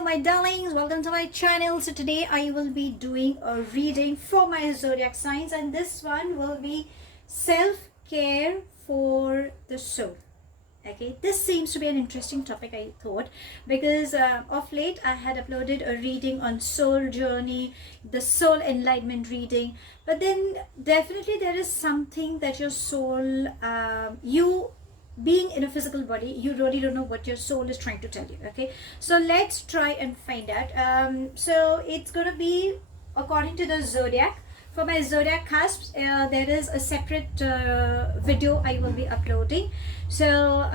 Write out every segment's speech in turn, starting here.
Hello my darlings, welcome to my channel. So today I will be doing a reading for my zodiac signs, and this one will be self-care for the soul. Okay, this seems to be an interesting topic, I thought, because of late I had uploaded a reading on soul journey, the soul enlightenment reading, but then definitely there is something that your soul, you being in a physical body, you really don't know what your soul is trying to tell you. Okay, so let's try and find out. So it's gonna be according to the zodiac. For my zodiac cusps, there is a separate video I will be uploading. So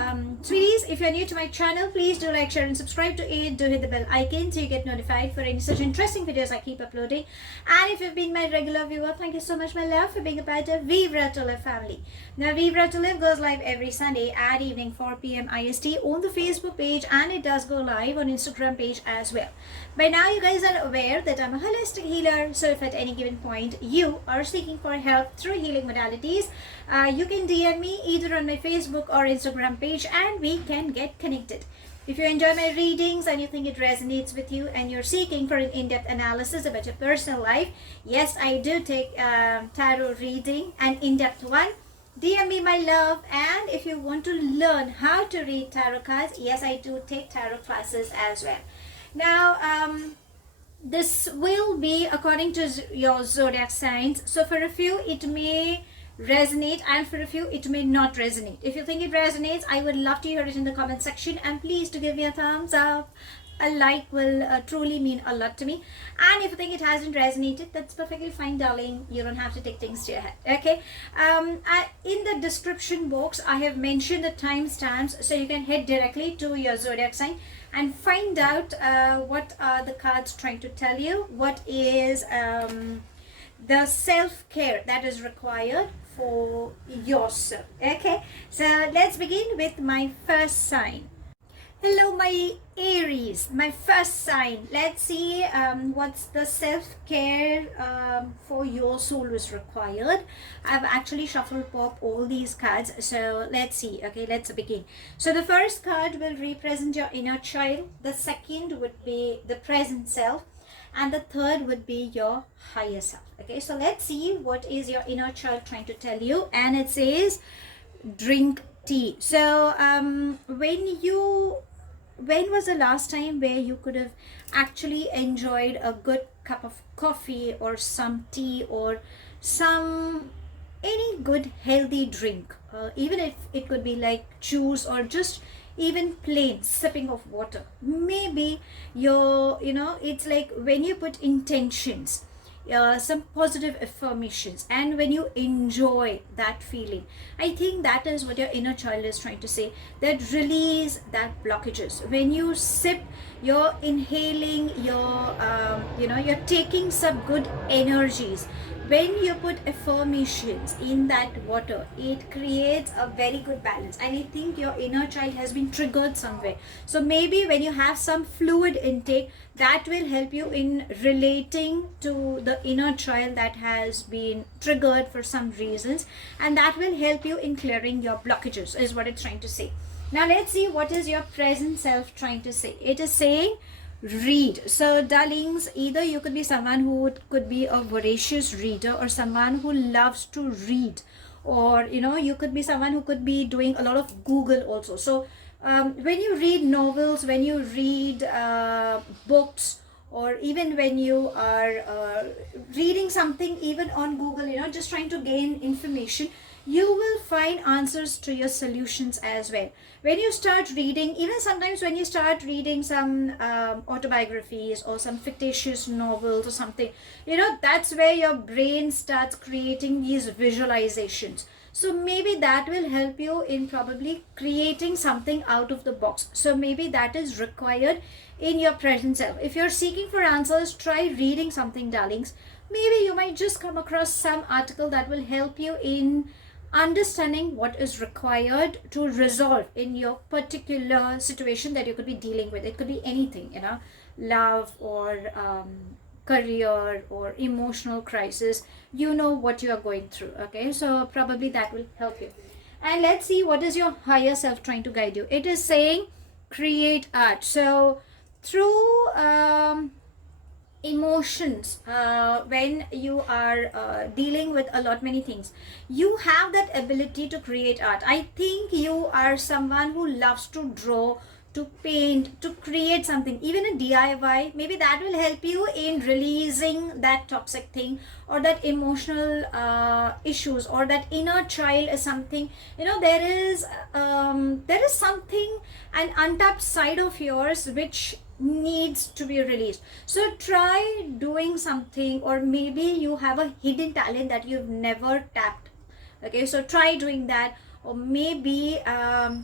sweeties, if you're new to my channel, please do like, share and subscribe to it. Do hit the bell icon so you get notified for any such interesting videos I keep uploading. And if you've been my regular viewer, thank you so much my love for being a part of Vivre to Live family. Now Vivre to Live goes live every Sunday at evening 4 p.m. IST on the Facebook page, and it does go live on Instagram page as well. By now you guys are aware that I'm a holistic healer, so if at any given point you are seeking for help through healing modalities, you can DM me either on my Facebook or Instagram page and we can get connected. If you enjoy my readings and you think it resonates with you and you're seeking for an in-depth analysis about your personal life, yes, I do take tarot reading, an in-depth one. DM me my love. And if you want to learn how to read tarot cards, yes, I do take tarot classes as well. Now this will be according to your zodiac signs. So for a few it may resonate and for a few it may not resonate. If you think it resonates, I would love to hear it in the comment section, and please do give me a thumbs up. A like will truly mean a lot to me. And if you think it hasn't resonated, that's perfectly fine, darling. You don't have to take things to your head. Okay, in the description box I have mentioned the timestamps, so you can head directly to your zodiac sign and find out what are the cards trying to tell you, what is the self-care that is required for yourself. Okay, so let's begin with my first sign. Hello my Aries, my first sign. Let's see what's the self-care for your soul is required. I've actually shuffled pop all these cards, so let's see. Okay, let's begin. So the first card will represent your inner child, the second would be the present self, and the third would be your higher self. Okay, so let's see what is your inner child trying to tell you. And it says drink tea. So when was the last time where you could have actually enjoyed a good cup of coffee or some tea or any good healthy drink, even if it could be like juice or just even plain sipping of water? Maybe it's like when you put intentions, some positive affirmations, and when you enjoy that feeling, I think that is what your inner child is trying to say, that release that blockages. When you sip, you're inhaling, you're taking some good energies. When you put affirmations in that water, it creates a very good balance, and I think your inner child has been triggered somewhere. So maybe when you have some fluid intake, that will help you in relating to the inner child that has been triggered for some reasons, and that will help you in clearing your blockages, is what it's trying to say. Now let's see what is your present self trying to say. It is saying read. So darlings, either you could be someone who could be a voracious reader, or someone who loves to read, or you could be someone who could be doing a lot of Google also. So when you read novels, when you read books, or even when you are reading something even on Google, just trying to gain information, you will find answers to your solutions as well. When you start reading, even sometimes when you start reading some autobiographies or some fictitious novels or something, that's where your brain starts creating these visualizations. So maybe that will help you in probably creating something out of the box. So maybe that is required in your present self. If you're seeking for answers, try reading something, darlings. Maybe you might just come across some article that will help you in understanding what is required to resolve in your particular situation that you could be dealing with. It could be anything, love or career or emotional crisis. You know what you are going through. Okay, so probably that will help you. And let's see what is your higher self trying to guide you. It is saying create art. So through emotions, when you are dealing with a lot many things, you have that ability to create art. I think you are someone who loves to draw, to paint, to create something, even a DIY. Maybe that will help you in releasing that toxic thing, or that emotional issues, or that inner child is something, there is something, an untapped side of yours which needs to be released. So try doing something, or maybe you have a hidden talent that you've never tapped. Okay, so try doing that. Or maybe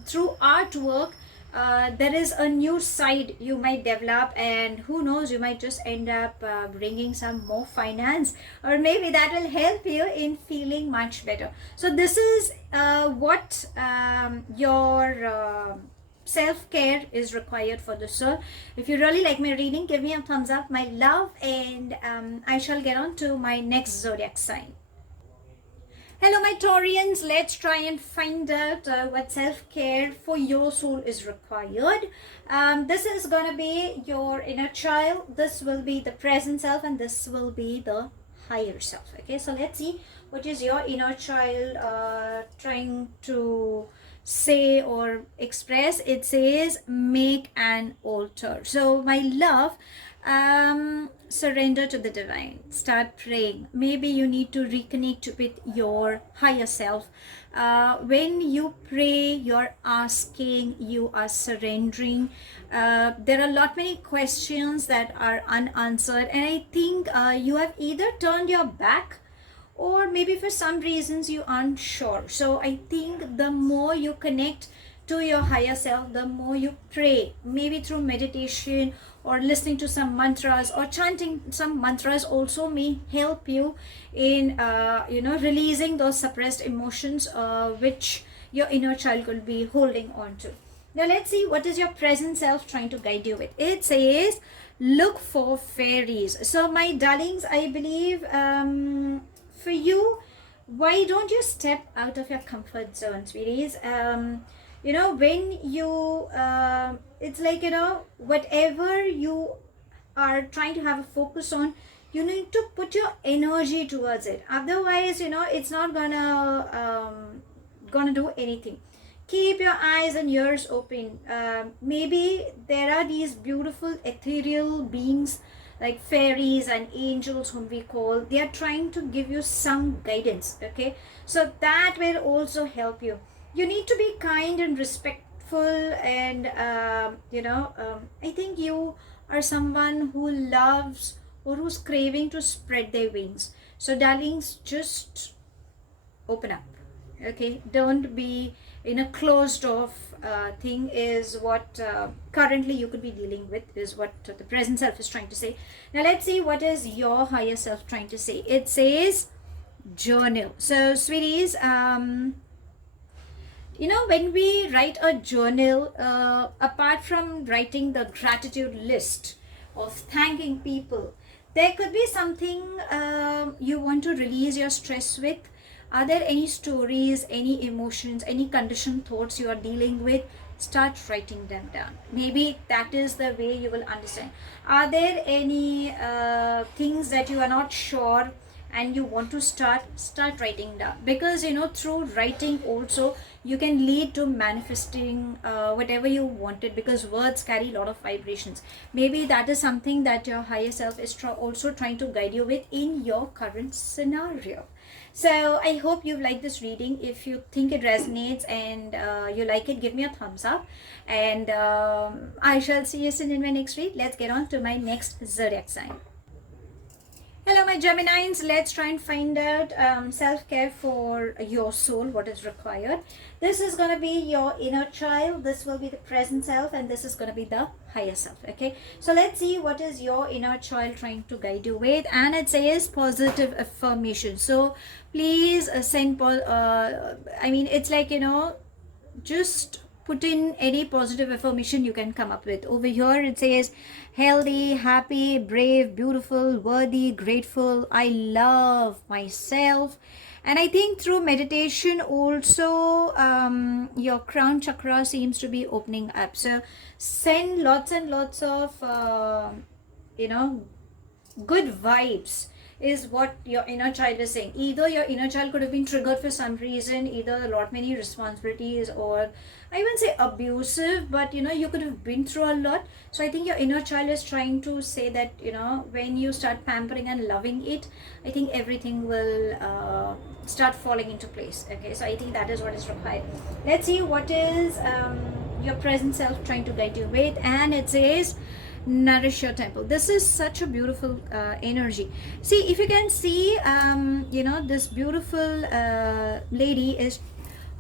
through artwork, there is a new side you might develop, and who knows, you might just end up bringing some more finance, or maybe that will help you in feeling much better. So this is what your self-care is required for the soul. If you really like my reading, give me a thumbs up, my love, and I shall get on to my next zodiac sign. Hello my Taurians, let's try and find out what self-care for your soul is required. This is going to be your inner child, this will be the present self, and this will be the higher self. Okay, so let's see what is your inner child trying to say or express. It says make an altar. So my love, surrender to the divine, start praying. Maybe you need to reconnect with your higher self. When you pray, you're asking, you are surrendering. There are a lot many questions that are unanswered, and I think you have either turned your back, or maybe for some reasons you aren't sure. So I think the more you connect to your higher self, the more you pray, maybe through meditation or listening to some mantras, or chanting some mantras also may help you in releasing those suppressed emotions which your inner child could be holding on to. Now let's see what is your present self trying to guide you with. It says look for fairies. So my darlings, I believe for you, why don't you step out of your comfort zone, sweeties? When you it's like, whatever you are trying to have a focus on, you need to put your energy towards it. Otherwise, it's not gonna do anything. Keep your eyes and ears open. Maybe there are these beautiful ethereal beings like fairies and angels whom we call. They are trying to give you some guidance. Okay, so that will also help you. You need to be kind and respectful, and I think you are someone who loves, or who's craving to spread their wings. So darlings, just open up. Okay, don't be in a closed off thing, is what currently you could be dealing with, is what the present self is trying to say. Now let's see what is your higher self trying to say. It says journal. So sweeties, when we write a journal, apart from writing the gratitude list of thanking people, there could be something you want to release your stress with. Are there any stories, any emotions, any conditioned thoughts you are dealing with? Start writing them down. Maybe that is the way you will understand. Are there any things that you are not sure and you want to start writing down? Because through writing also you can lead to manifesting whatever you wanted, because words carry a lot of vibrations. Maybe that is something that your higher self is also trying to guide you with in your current scenario. So I hope you like this reading. If you think it resonates and you like it, give me a thumbs up, and I shall see you soon in my next read. Let's get on to my next zodiac sign. Hello my Geminis, let's try and find out self-care for your soul, what is required. This is going to be your inner child, this will be the present self, and this is going to be the higher self. Okay, so let's see what is your inner child trying to guide you with. And it says positive affirmation. So please send it's like, just put in any positive affirmation you can come up with. Over here it says healthy, happy, brave, beautiful, worthy, grateful, I love myself. And I think through meditation also, your crown chakra seems to be opening up. So send lots and lots of you know, good vibes is what your inner child is saying. Either your inner child could have been triggered for some reason, either a lot many responsibilities, or I wouldn't say abusive, but you know, you could have been through a lot. So I think your inner child is trying to say that, you know, when you start pampering and loving it, I think everything will start falling into place. Okay, so I think that is what is required. Let's see what is your present self trying to guide you with. And it says, nourish your temple. This is such a beautiful energy. See, if you can see, you know, this beautiful lady is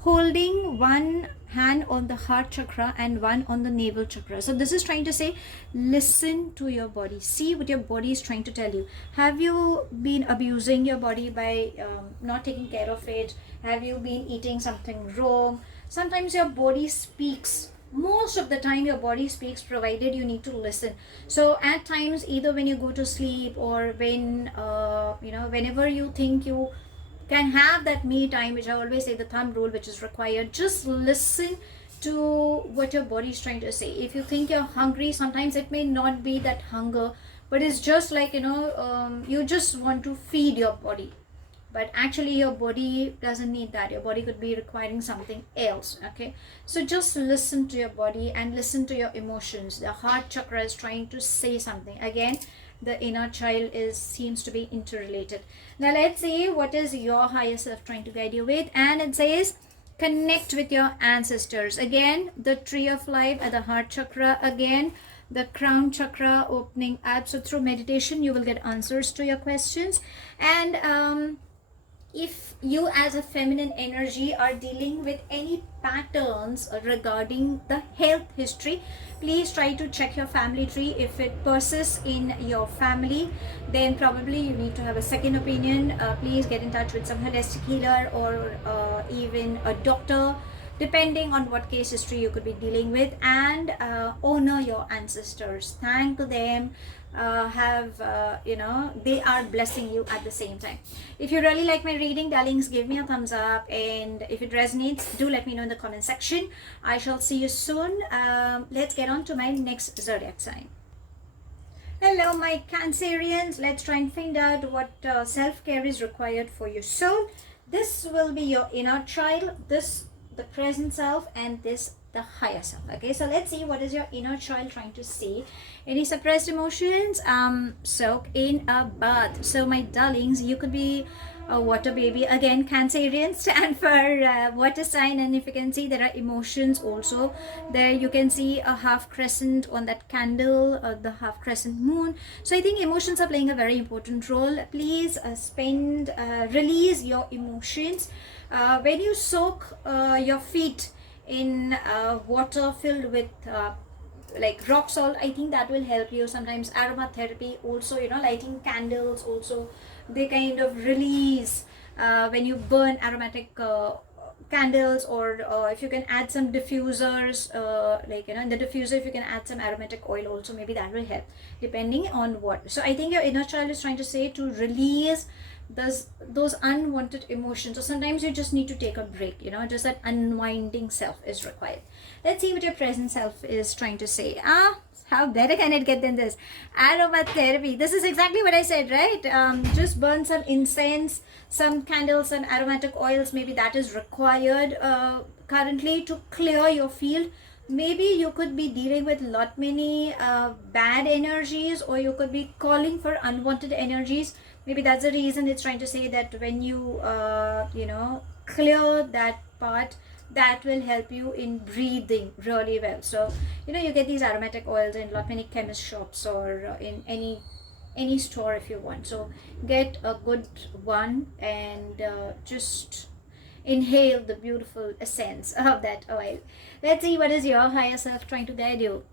holding one hand on the heart chakra and one on the navel chakra. So this is trying to say, listen to your body, see what your body is trying to tell you. Have you been abusing your body by not taking care of it? Have you been eating something wrong? Sometimes your body speaks. Most of the time your body speaks, provided you need to listen. So at times, either when you go to sleep or when you know, whenever you think you can have that me time, which I always say the thumb rule, which is required, just listen to what your body is trying to say. If you think you're hungry, sometimes it may not be that hunger, but it's just like, you know, you just want to feed your body, but actually your body doesn't need that. Your body could be requiring something else. Okay, so just listen to your body and listen to your emotions. The heart chakra is trying to say something. Again, the inner child seems to be interrelated. Now let's see what is your higher self trying to guide you with. And it says, connect with your ancestors. Again, the tree of life at the heart chakra. Again, the crown chakra opening up. So through meditation you will get answers to your questions. And if you as a feminine energy are dealing with any patterns regarding the health history, please try to check your family tree. If it persists in your family, then probably you need to have a second opinion. Please get in touch with some holistic healer or even a doctor, depending on what case history you could be dealing with. And honor your ancestors, thank them, you know, they are blessing you at the same time. If you really like my reading, darlings, give me a thumbs up, and if it resonates, do let me know in the comment section. I shall see you soon. Let's get on to my next zodiac sign. Hello my Cancerians, let's try and find out what self-care is required for your soul. This will be your inner child, this the present self, and this the higher self. Okay, so let's see what is your inner child trying to say. Any suppressed emotions, soak in a bath. So my darlings, you could be a water baby. Again, Cancerians stand for water sign, and if you can see, there are emotions also there. You can see a half crescent on that candle, the half crescent moon. So I think emotions are playing a very important role. Please release your emotions. When you soak your feet in water filled with like rock salt, I think that will help you. Sometimes aromatherapy also, you know, lighting candles also, they kind of release when you burn aromatic candles, or if you can add some diffusers, like, you know, in the diffuser if you can add some aromatic oil also, maybe that will help, depending on what. So I think your inner child is trying to say to release those unwanted emotions. So sometimes you just need to take a break, you know, just that unwinding self is required. Let's see what your present self is trying to say. How better can it get than this? Aromatherapy. This is exactly what I said, right? Just burn some incense, some candles, some aromatic oils. Maybe that is required currently to clear your field. Maybe you could be dealing with lot many bad energies, or you could be calling for unwanted energies. Maybe that's the reason it's trying to say that when you you know, clear that part, that will help you in breathing really well. So, you know, you get these aromatic oils in lot many chemist shops, or in any store if you want. So get a good one and just inhale the beautiful essence of that oil. Let's see what is your higher self trying to guide you.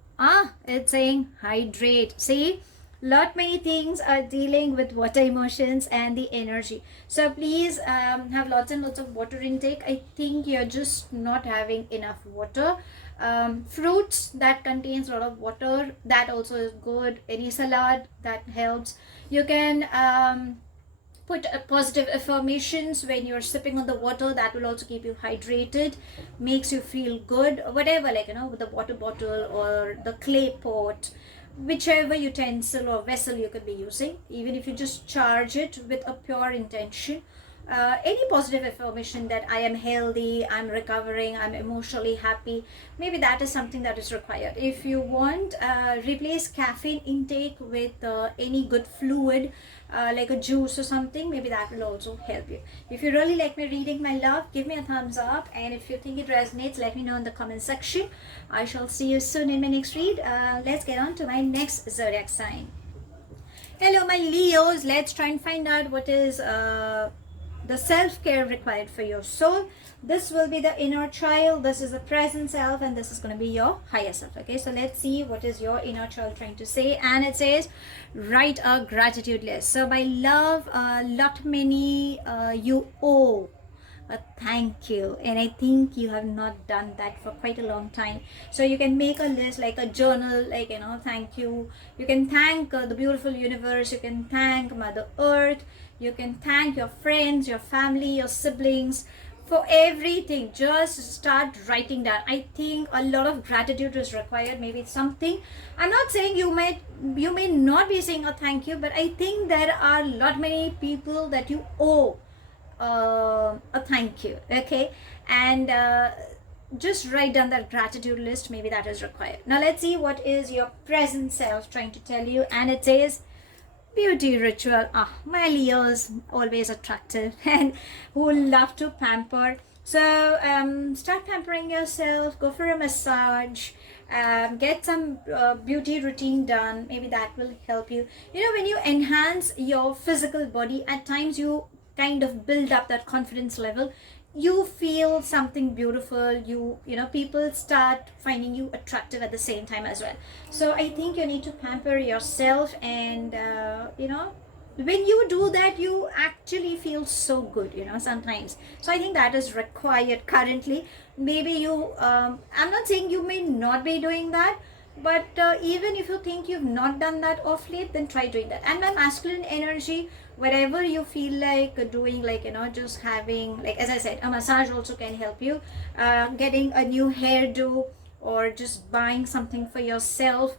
It's saying hydrate. See, lot many things are dealing with water emotions and the energy. So please have lots and lots of water intake. I think you're just not having enough water. Fruits that contains a lot of water, that also is good. Any salad that helps. You can put positive affirmations when you're sipping on the water. That will also keep you hydrated, makes you feel good. Whatever, like, with the water bottle or the clay pot, whichever utensil or vessel you could be using, even if you just charge it with a pure intention, any positive affirmation that I am healthy, I'm recovering, I'm emotionally happy, maybe that is something that is required. If you want, replace caffeine intake with any good fluid, like a juice or something, maybe that will also help you. If you really like my reading, my love, give me a thumbs up, and if you think it resonates, let me know in the comment section. I shall see you soon in my next read. Let's get on to my next zodiac sign. Hello my Leos, let's try and find out what is the self-care required for your soul. This will be the inner child, this is the present self, and this is going to be your higher self. Okay, so let's see what is your inner child trying to say. And it says, write a gratitude list. So my love, lot many you owe a thank you, and I think you have not done that for quite a long time. So you can make a list, like a journal, like, thank you. You can thank the beautiful universe, you can thank Mother Earth, you can thank your friends, your family, your siblings, for everything. Just start writing down. I think a lot of gratitude is required. Maybe it's something, I'm not saying you may not be saying a thank you, but I think there are a lot many people that you owe a thank you. Okay, and just write down that gratitude list. Maybe that is required. Now let's see what is your present self trying to tell you. And it says, beauty ritual. My Leos, always attractive and who love to pamper. So start pampering yourself, go for a massage, get some beauty routine done. Maybe that will help you. When you enhance your physical body, at times you kind of build up that confidence level, you feel something beautiful, you know people start finding you attractive at the same time as well. So I think you need to pamper yourself, and when you do that, you actually feel so good, sometimes. So I think that is required currently. Maybe you I'm not saying you may not be doing that, but even if you think you've not done that of late, then try doing that. And my masculine energy, whatever you feel like doing, like just having, like as I said, a massage also can help you, getting a new hairdo, or just buying something for yourself,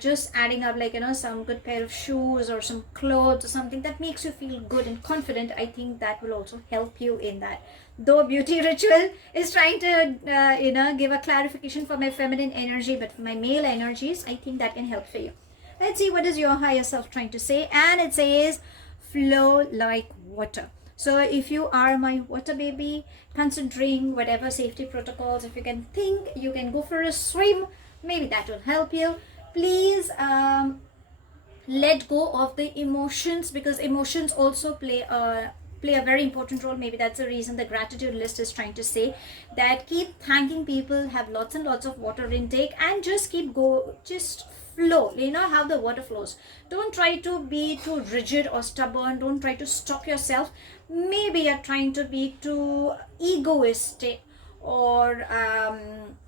just adding up, like some good pair of shoes or some clothes or something that makes you feel good and confident. I think that will also help you in that. Though beauty ritual is trying to give a clarification for my feminine energy, but for my male energies, I think that can help for you. Let's see what is your higher self trying to say. And it says, flow like water. So if you are my water baby, considering whatever safety protocols, if you can think, you can go for a swim. Maybe that will help you. Please let go of the emotions, because emotions also play a very important role. Maybe that's the reason the gratitude list is trying to say that keep thanking people, have lots and lots of water intake, and just just flow, how the water flows. Don't try to be too rigid or stubborn. Don't try to stop yourself. Maybe you're trying to be too egoistic, or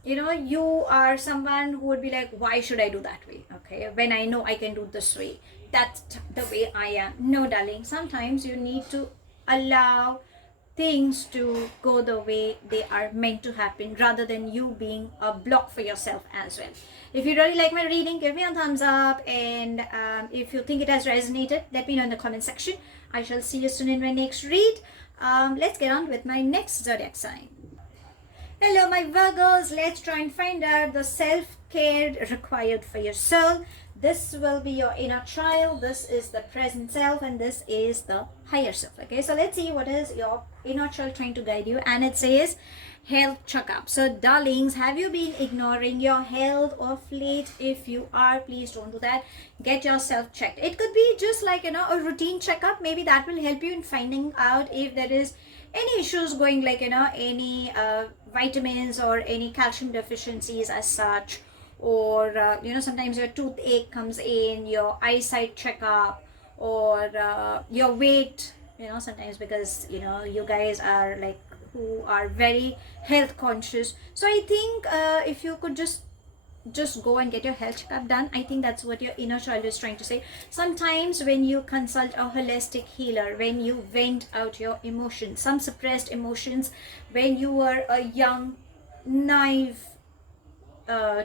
you are someone who would be like, why should I do that way, okay, when I know I can do this way? That's the way I am. No, darling, sometimes you need to allow things to go the way they are meant to happen, rather than you being a block for yourself as well. If you really like my reading, give me a thumbs up, and if you think it has resonated, let me know in the comment section. I shall see you soon in my next read. Let's get on with my next zodiac sign. Hello my Virgos, let's try and find out the self-care required for your soul. This will be your inner child, this is the present self, and this is the higher self. Okay, so let's see what is your inner child trying to guide you. And it says, health checkup. So darlings, have you been ignoring your health of late? If you are, please don't do that. Get yourself checked. It could be just like a routine checkup. Maybe that will help you in finding out if there is any issues going, like any vitamins or any calcium deficiencies as such, or sometimes your toothache comes in, your eyesight checkup, or your weight, sometimes, because you guys are like who are very health conscious. So I think if you could just just go and get your health checkup done. I think that's what your inner child is trying to say. Sometimes when you consult a holistic healer, when you vent out your emotions, some suppressed emotions when you were a young naive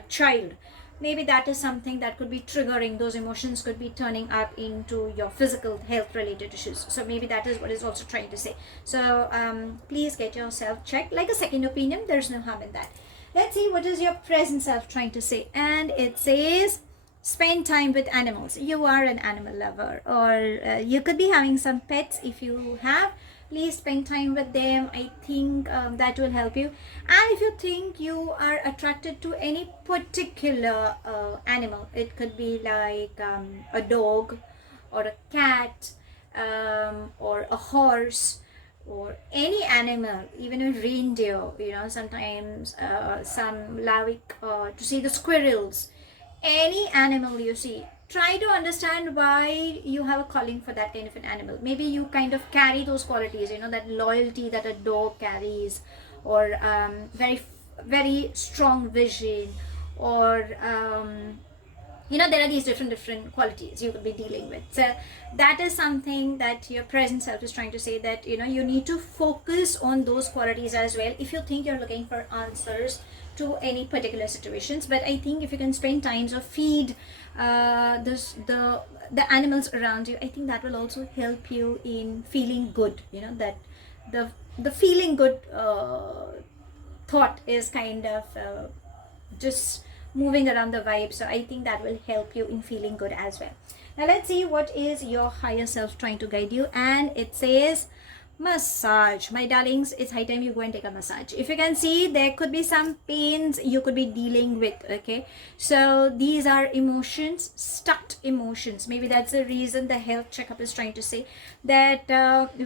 child, maybe that is something that could be triggering. Those emotions could be turning up into your physical health related issues. So maybe that is what is also trying to say. So please get yourself checked, like a second opinion. There's no harm in that. Let's see what is your present self trying to say. And it says, spend time with animals. You are an animal lover, or you could be having some pets. If you have, please spend time with them. I think that will help you. And if you think you are attracted to any particular animal, it could be like a dog or a cat or a horse or any animal, even a reindeer, you know, sometimes some like to see the squirrels. Any animal you see, try to understand why you have a calling for that kind of an animal. Maybe you kind of carry those qualities, you know, that loyalty that a dog carries, or very strong vision, or you know, there are these different qualities you could be dealing with. So that is something that your present self is trying to say, that you know, you need to focus on those qualities as well if you think you're looking for answers to any particular situations. But I think if you can spend times or feed the animals around you, I think that will also help you in feeling good. You know, that the feeling good thought is kind of just moving around the vibe. So I think that will help you in feeling good as well. Now let's see what is your higher self trying to guide you. And it says, massage. My darlings, it's high time you go and take a massage. If you can see, there could be some pains you could be dealing with. Okay, so these are emotions, stuck emotions. Maybe that's the reason the health checkup is trying to say that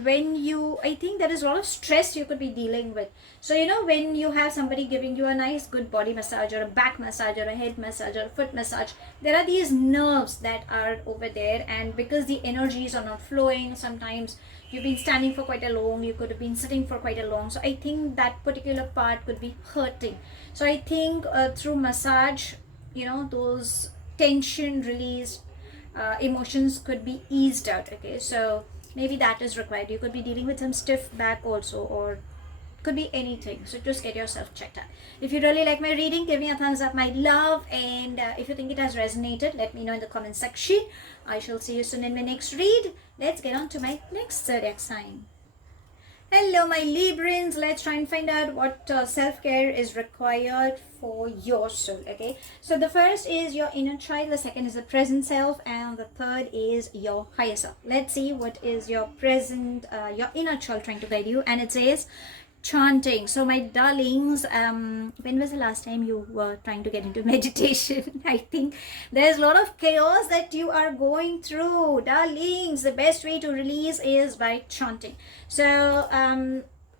when you, I think there is a lot of stress you could be dealing with. So you know, when you have somebody giving you a nice good body massage, or a back massage, or a head massage, or a foot massage, there are these nerves that are over there, and because the energies are not flowing, sometimes you've been standing for quite a long, you could have been sitting for quite a long, so I think that particular part could be hurting. So I think through massage, you know, those tension released emotions could be eased out. Okay, so maybe that is required. You could be dealing with some stiff back also, or could be anything. So just get yourself checked out. If you really like my reading, give me a thumbs up, my love. And if you think it has resonated, let me know in the comment section. I shall see you soon in my next read. Let's get on to my next zodiac sign. Hello my Librans, let's try and find out what self-care is required for your soul. Okay, so the first is your inner child, the second is the present self, and the third is your higher self. Let's see what is your present, your inner child trying to guide you. And it says chanting. So my darlings, when was the last time you were trying to get into meditation? I think there's a lot of chaos that you are going through, darlings. The best way to release is by chanting. So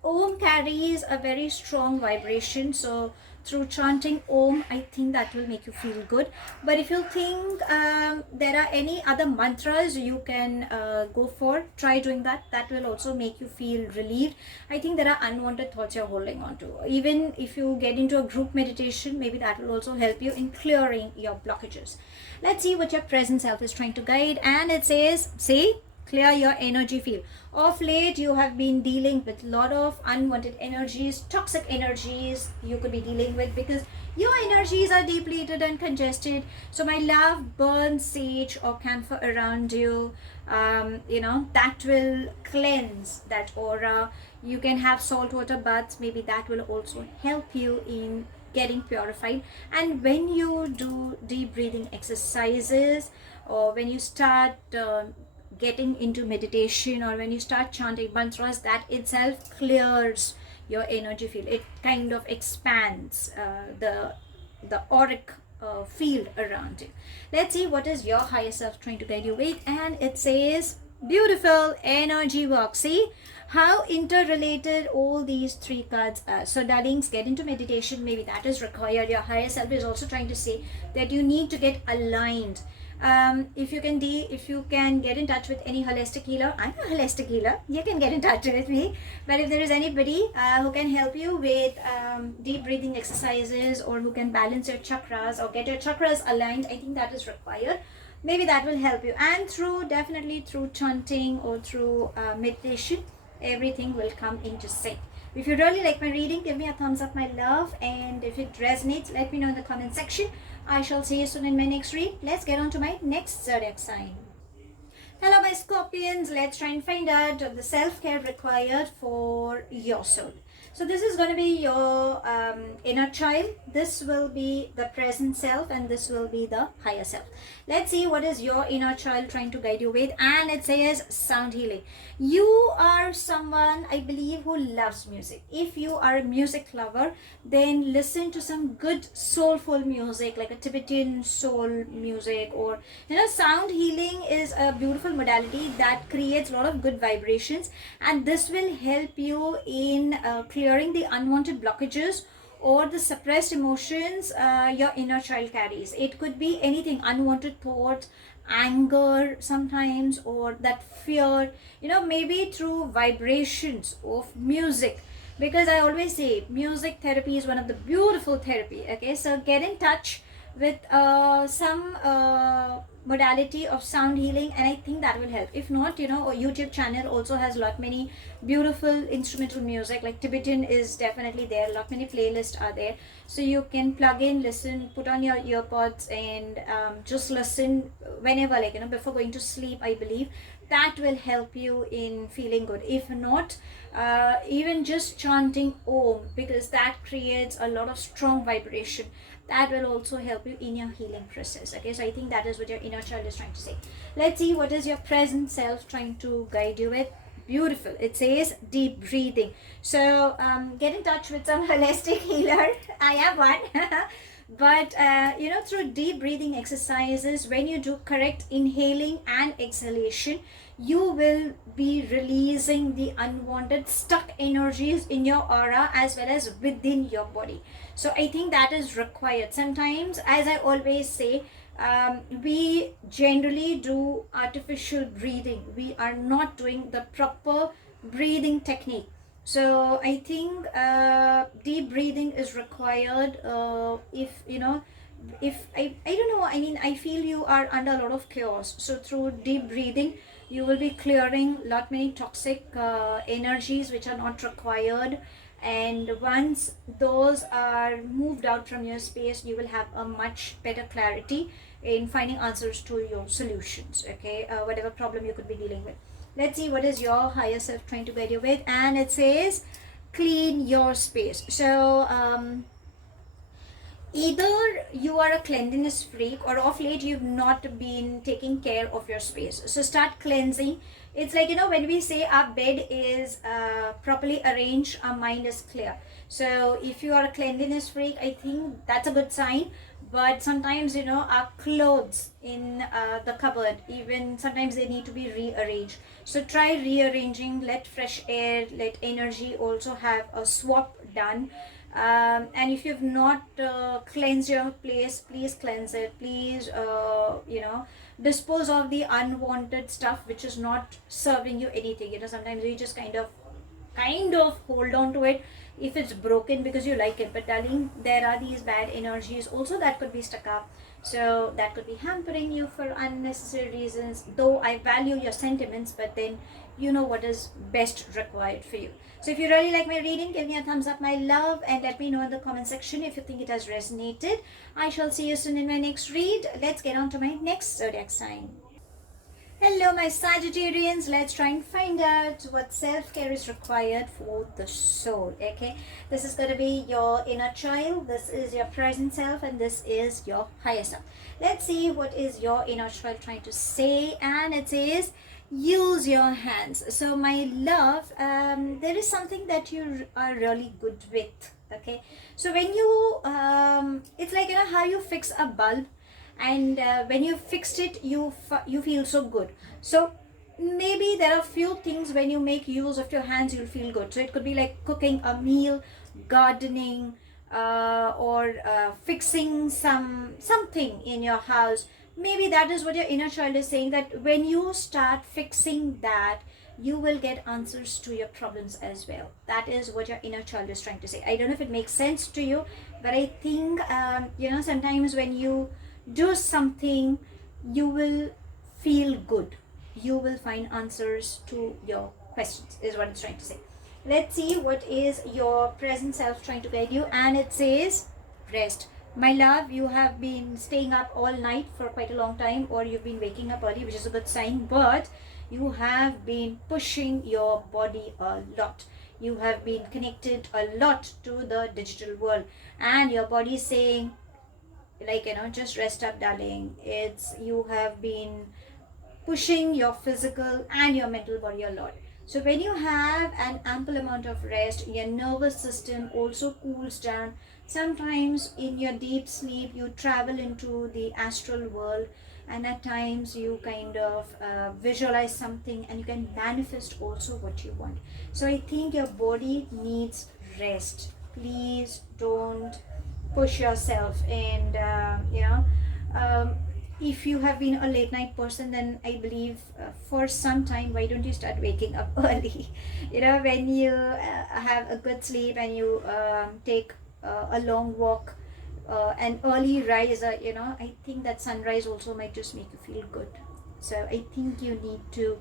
Om carries a very strong vibration, so through chanting Om, I think that will make you feel good. But if you think there are any other mantras you can go for, try doing that. That will also make you feel relieved. I think there are unwanted thoughts you're holding on to. Even if you get into a group meditation, maybe that will also help you in clearing your blockages. Let's see what your present self is trying to guide. And it says, see, clear your energy field. Of late, you have been dealing with a lot of unwanted energies, toxic energies you could be dealing with, because your energies are depleted and congested. So my love, burn sage or camphor around you. You know, that will cleanse that aura. You can have saltwater baths. Maybe that will also help you in getting purified. And when you do deep breathing exercises, or when you start getting into meditation, or when you start chanting mantras, that itself clears your energy field. It kind of expands the auric field around you. Let's see what is your higher self trying to guide you with. And it says beautiful energy work. See how interrelated all these three cards are. So darlings, get into meditation. Maybe that is required. Your higher self is also trying to say that you need to get aligned If you can get in touch with any holistic healer, I'm a holistic healer, you can get in touch with me. But if there is anybody who can help you with deep breathing exercises, or who can balance your chakras or get your chakras aligned, I think that is required. Maybe that will help you. And definitely through chanting or through meditation, everything will come into sync. If you really like my reading, give me a thumbs up, my love. And if it resonates, let me know in the comment section. I shall see you soon in my next read. Let's get on to my next zodiac sign. Hello, my Scorpions. Let's try and find out the self-care required for your soul. So this is going to be your inner child. This will be the present self, and this will be the higher self. Let's see what is your inner child trying to guide you with. And it says sound healing. You are someone, I believe, who loves music. If you are a music lover, then listen to some good soulful music, like a Tibetan soul music, or sound healing is a beautiful modality that creates a lot of good vibrations, and this will help you in clearing the unwanted blockages or the suppressed emotions your inner child carries. It could be anything, unwanted thoughts, anger sometimes, or that fear, maybe through vibrations of music. Because I always say music therapy is one of the beautiful therapy. Okay, so get in touch with some modality of sound healing, and I think that will help. If not, a YouTube channel also has lot many beautiful instrumental music, like Tibetan is definitely there. Lot many playlists are there, so you can plug in, listen, put on your earpods, and just listen whenever, before going to sleep. I believe that will help you in feeling good. If not, even just chanting Om, because that creates a lot of strong vibration, that will also help you in your healing process. Okay, so I think that is what your inner child is trying to say. Let's see what is your present self trying to guide you with. Beautiful. It says deep breathing. So get in touch with some holistic healer. I am one. But through deep breathing exercises, when you do correct inhaling and exhalation, you will be releasing the unwanted stuck energies in your aura as well as within your body. So I think that is required. Sometimes, as I always say, we generally do artificial breathing. We are not doing the proper breathing technique. So I think deep breathing is required. If I don't know, I mean, I feel you are under a lot of chaos. So through deep breathing, you will be clearing lot many toxic energies which are not required. And once those are moved out from your space, you will have a much better clarity in finding answers to your solutions. Okay, whatever problem you could be dealing with. Let's see what is your higher self trying to guide you with. And it says clean your space. So either you are a cleanliness freak, or of late you've not been taking care of your space. So start cleansing. It's like, when we say our bed is properly arranged, our mind is clear. So if you are a cleanliness freak, I think that's a good sign. But sometimes, our clothes in the cupboard, even sometimes they need to be rearranged. So try rearranging, let fresh air, let energy also have a swap done. And if you've not cleansed your place, please cleanse it. Please, dispose of the unwanted stuff which is not serving you anything. Sometimes you just kind of hold on to it if it's broken because you like it. But darling, there are these bad energies also that could be stuck up. So that could be hampering you for unnecessary reasons. Though I value your sentiments, but then you know what is best required for you. So if you really like my reading, give me a thumbs up, my love, and let me know in the comment section if you think it has resonated. I shall see you soon in my next read. Let's get on to my next zodiac sign. Hello, my Sagittarians. Let's try and find out what self-care is required for the soul. Okay, this is going to be your inner child, this is your present self, and this is your higher self. Let's see what is your inner child trying to say. And it says use your hands. So my love, there is something that you are really good with. Okay, so when you it's like, how you fix a bulb, and when you fixed it, you feel so good. So maybe there are few things when you make use of your hands, you'll feel good. So it could be like cooking a meal, gardening, or fixing something in your house. maybe that is what your inner child is saying, that when you start fixing that, you will get answers to your problems as well. That is what your inner child is trying to say. I don't know if it makes sense to you, but I think sometimes when you do something, you will feel good, you will find answers to your questions, is what it's trying to say. Let's see what is your present self trying to guide you. And it says rest. My love, you have been staying up all night for quite a long time, or you've been waking up early, which is a good sign, but you have been pushing your body a lot. You have been connected a lot to the digital world, and your body is saying, like, just rest up, darling. It's, you have been pushing your physical and your mental body a lot. So when you have an ample amount of rest, your nervous system also cools down. Sometimes in your deep sleep, you travel into the astral world, and at times you kind of visualize something, and you can manifest also what you want. So I think your body needs rest. Please don't push yourself. And if you have been a late night person, then I believe for some time, why don't you start waking up early? When you have a good sleep, and you take a long walk, an early rise, I think that sunrise also might just make you feel good. So I think you need to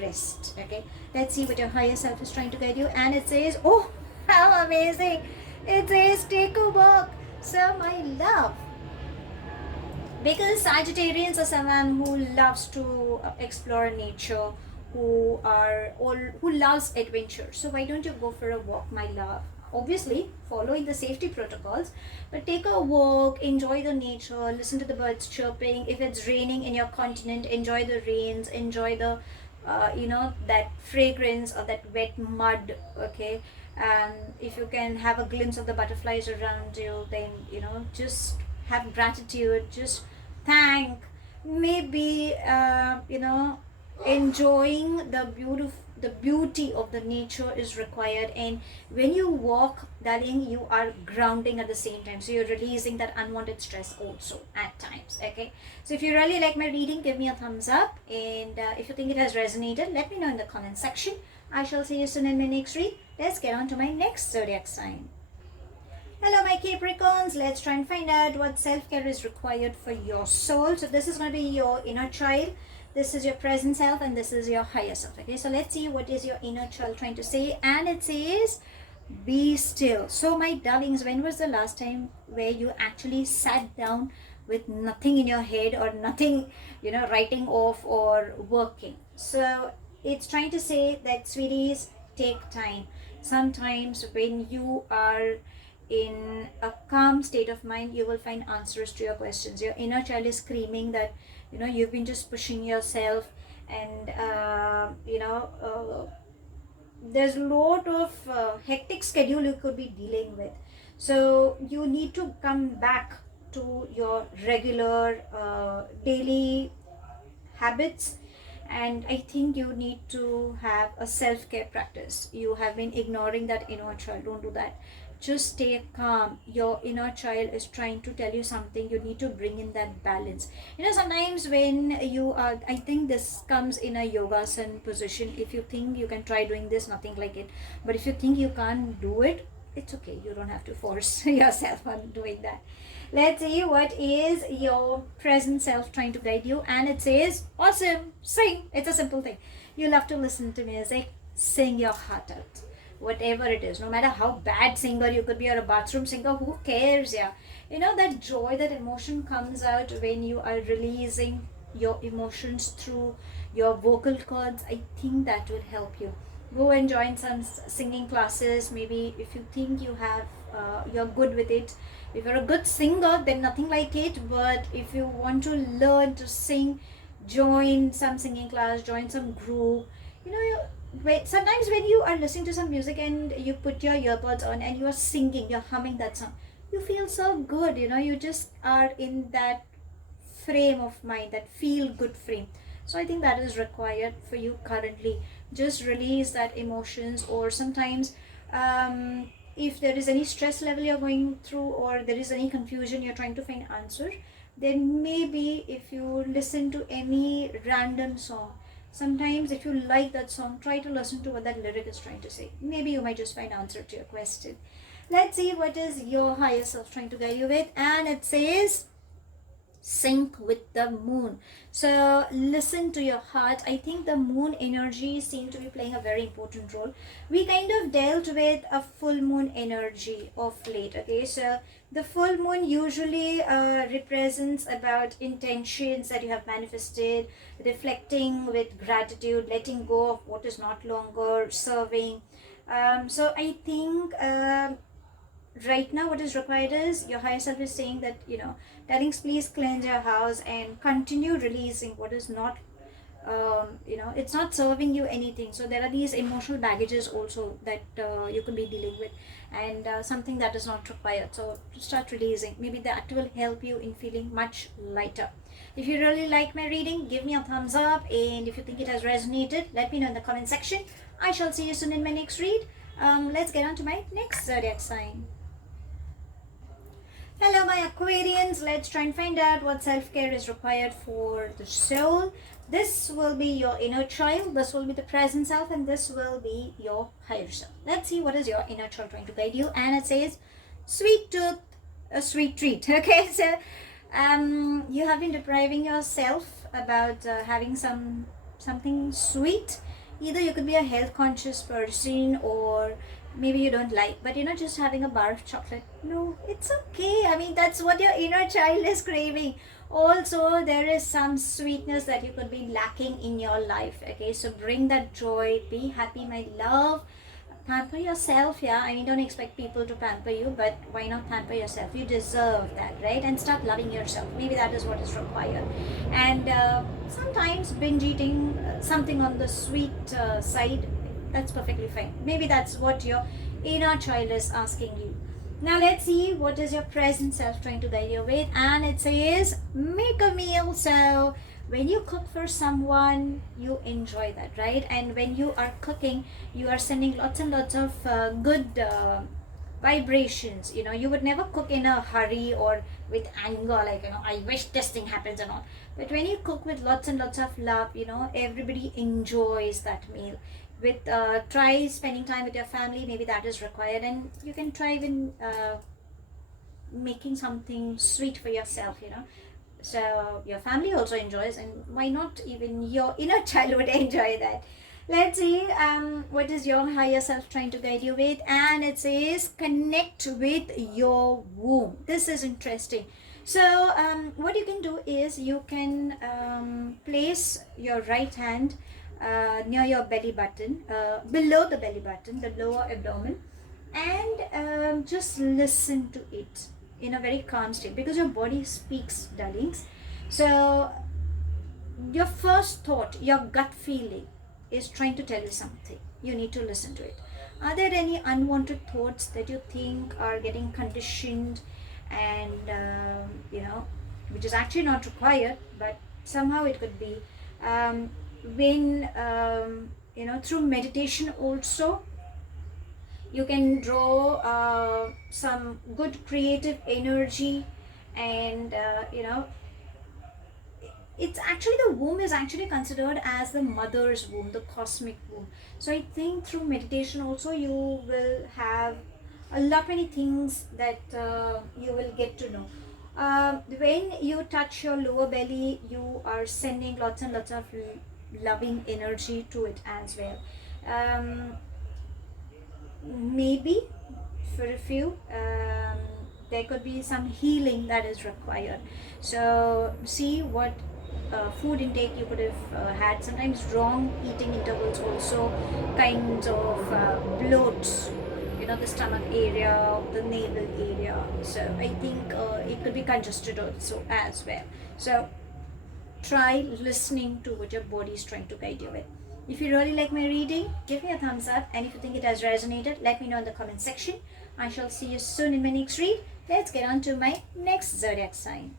rest. Okay, let's see what your higher self is trying to guide you. And it says, oh, how amazing, it says take a walk. So my love, because Sagittarians are someone who loves to explore nature, who loves adventure. So why don't you go for a walk, my love? Obviously following the safety protocols, but take a walk, enjoy the nature, listen to the birds chirping. If it's raining in your continent, enjoy the rains, enjoy the that fragrance of that wet mud. Okay, and if you can have a glimpse of the butterflies around you, then just have gratitude, just thank, maybe enjoying the beauty of the nature is required. And when you walk, darling, you are grounding at the same time, so you're releasing that unwanted stress also at times. Okay, so if you really like my reading, give me a thumbs up, and if you think it has resonated, let me know in the comment section. I shall see you soon in my next read. Let's get on to my next zodiac sign. Hello my Capricorns, let's try and find out what self-care is required for your soul. So this is going to be your inner child, this is your present self, and this is your higher self. Okay, so let's see what is your inner child trying to say. And it says, be still. So my darlings, when was the last time where you actually sat down with nothing in your head, or nothing, writing off or working? So it's trying to say that, sweeties, take time. Sometimes when you are in a calm state of mind, you will find answers to your questions. Your inner child is screaming that you've been just pushing yourself, and there's a lot of hectic schedule you could be dealing with. So you need to come back to your regular daily habits, and I think you need to have a self-care practice. You have been ignoring that inner child. Don't do that. Just stay calm. Your inner child is trying to tell you something. You need to bring in that balance. Sometimes when you are, I think this comes in a yogasana position. If you think you can try doing this, nothing like it. But if you think you can't do it, it's okay. You don't have to force yourself on doing that. Let's see what is your present self trying to guide you. And it says, awesome, sing. It's a simple thing. You love to listen to music, sing your heart out. Whatever it is, no matter how bad singer you could be, or a bathroom singer, who cares? Yeah, that joy, that emotion comes out when you are releasing your emotions through your vocal cords. I think that will help you. Go and join some singing classes. Maybe if you think you have you're good with it. If you're a good singer, then nothing like it. But if you want to learn to sing, join some singing class, join some group. Sometimes when you are listening to some music and you put your earbuds on and you are singing, you're humming that song, you feel so good. You just are in that frame of mind, that feel good frame. So I think that is required for you currently. Just release that emotions. Or sometimes if there is any stress level you're going through, or there is any confusion, you're trying to find answer, then maybe if you listen to any random song, sometimes if you like that song, try to listen to what that lyric is trying to say. Maybe you might just find answer to your question. Let's see what is your higher self trying to guide you with. And it says sync with the moon. So listen to your heart. I think the moon energy seems to be playing a very important role. We kind of dealt with a full moon energy of late. Okay, so the full moon usually represents about intentions that you have manifested, reflecting with gratitude, letting go of what is not longer serving. So I think right now what is required is your higher self is saying that, telling please cleanse your house and continue releasing what is not, it's not serving you anything. So there are these emotional baggages also that you could be dealing with, and something that is not required. So to start releasing, maybe that will help you in feeling much lighter. If you really like my reading, give me a thumbs up, and if you think it has resonated, let me know in the comment section. I shall see you soon in my next read. Let's get on to my next zodiac sign. Hello my Aquarians, let's try and find out what self-care is required for the soul. This will be your inner child, this will be the present self, and this will be your higher self. Let's see what is your inner child trying to guide you. And it says, sweet tooth, a sweet treat. Okay, so you have been depriving yourself about having something sweet. Either you could be a health conscious person, or maybe you don't like, but just having a bar of chocolate. No, it's okay. I mean, that's what your inner child is craving. Also, there is some sweetness that you could be lacking in your life. Okay, so bring that joy, be happy, my love. Pamper yourself. Yeah, I mean, don't expect people to pamper you, but why not pamper yourself? You deserve that, right? And start loving yourself. Maybe that is what is required. And sometimes binge eating something on the sweet side, that's perfectly fine. Maybe that's what your inner child is asking you. Now let's see what is your present self trying to guide you with. And it says, make a meal. So when you cook for someone, you enjoy that, right? And when you are cooking, you are sending lots and lots of good vibrations. You would never cook in a hurry or with anger, like, I wish this thing happens and all. But when you cook with lots and lots of love, everybody enjoys that meal. With try spending time with your family, maybe that is required, and you can try even making something sweet for yourself, so your family also enjoys, and why not even your inner child would enjoy that. Let's see what is your higher self trying to guide you with. And it says, connect with your womb. This is interesting. So what you can do is you can place your right hand near your belly button, below the belly button, the lower abdomen, and just listen to it in a very calm state, because your body speaks, darlings. So your first thought, your gut feeling is trying to tell you something. You need to listen to it. Are there any unwanted thoughts that you think are getting conditioned, and which is actually not required, but somehow it could be? When through meditation also, you can draw some good creative energy, and it's actually, the womb is actually considered as the mother's womb, the cosmic womb. So I think through meditation also you will have a lot many things that you will get to know. When you touch your lower belly, you are sending lots and lots of loving energy to it as well. Maybe for a few, there could be some healing that is required. So see what food intake you could have had. Sometimes wrong eating intervals also kinds of bloats, the stomach area, the navel area. So I think it could be congested also as well. So try listening to what your body is trying to guide you with. If you really like my reading, give me a thumbs up, and if you think it has resonated, let me know in the comment section. I shall see you soon in my next read. Let's get on to my next zodiac sign.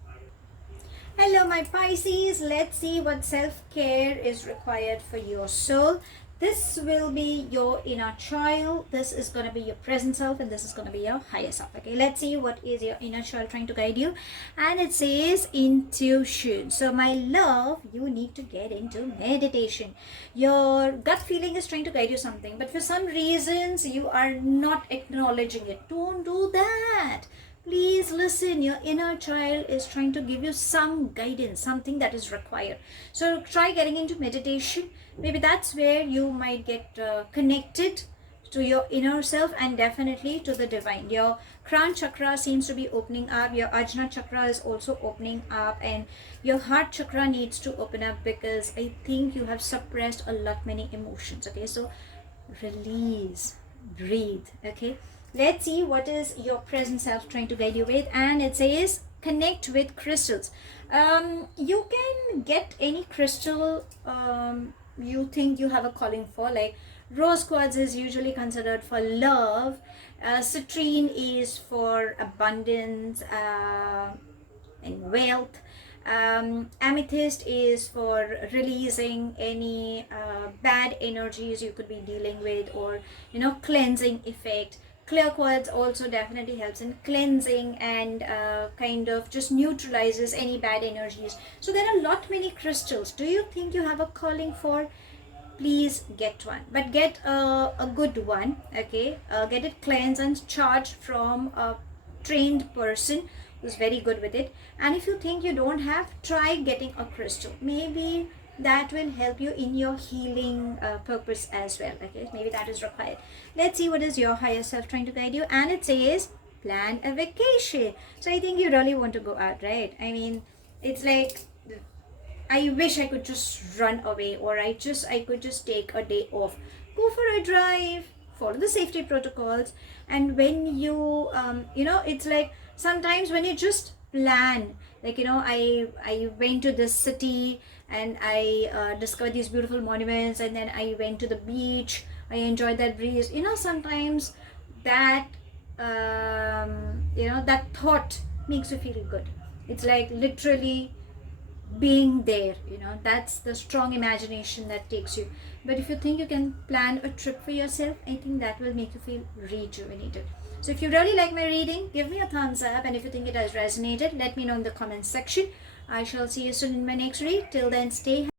Hello my Pisces, let's see what self-care is required for your soul. This will be your inner child, this is going to be your present self, and this is going to be your higher self. Okay, let's see what is your inner child trying to guide you. And it says intuition. So my love, you need to get into meditation. Your gut feeling is trying to guide you something, but for some reasons you are not acknowledging it. Don't do that. Please listen, your inner child is trying to give you some guidance, something that is required. So try getting into meditation. Maybe that's where you might get connected to your inner self and definitely to the divine. Your crown chakra seems to be opening up. Your Ajna chakra is also opening up, and your heart chakra needs to open up because I think you have suppressed a lot many emotions. Okay, so release, breathe. Okay, let's see what is your present self trying to guide you with. And it says connect with crystals. You can get any crystal you think you have a calling for. Like rose quartz is usually considered for love, citrine is for abundance and wealth, amethyst is for releasing any bad energies you could be dealing with, or cleansing effect. Clear quartz also definitely helps in cleansing and kind of just neutralizes any bad energies. So there are a lot many crystals. Do you think you have a calling for? Please get one, but get a good one. Okay, get it cleansed and charged from a trained person who's very good with it. And if you think you don't have, try getting a crystal. Maybe that will help you in your healing purpose as well. Okay, maybe that is required. Let's see what is your higher self trying to guide you. And it says plan a vacation. So I think you really want to go out, right? I mean, it's like I wish I could just run away, or I could just take a day off, go for a drive, follow the safety protocols. And when you it's like sometimes when you just plan, like I went to this city and I discovered these beautiful monuments, and then I went to the beach, I enjoyed that breeze. Sometimes that that thought makes you feel good. It's like literally being there, that's the strong imagination that takes you. But if you think you can plan a trip for yourself, I think that will make you feel rejuvenated. So if you really like my reading, give me a thumbs up, and if you think it has resonated, let me know in the comments section. I shall see you soon in my next read. Till then, stay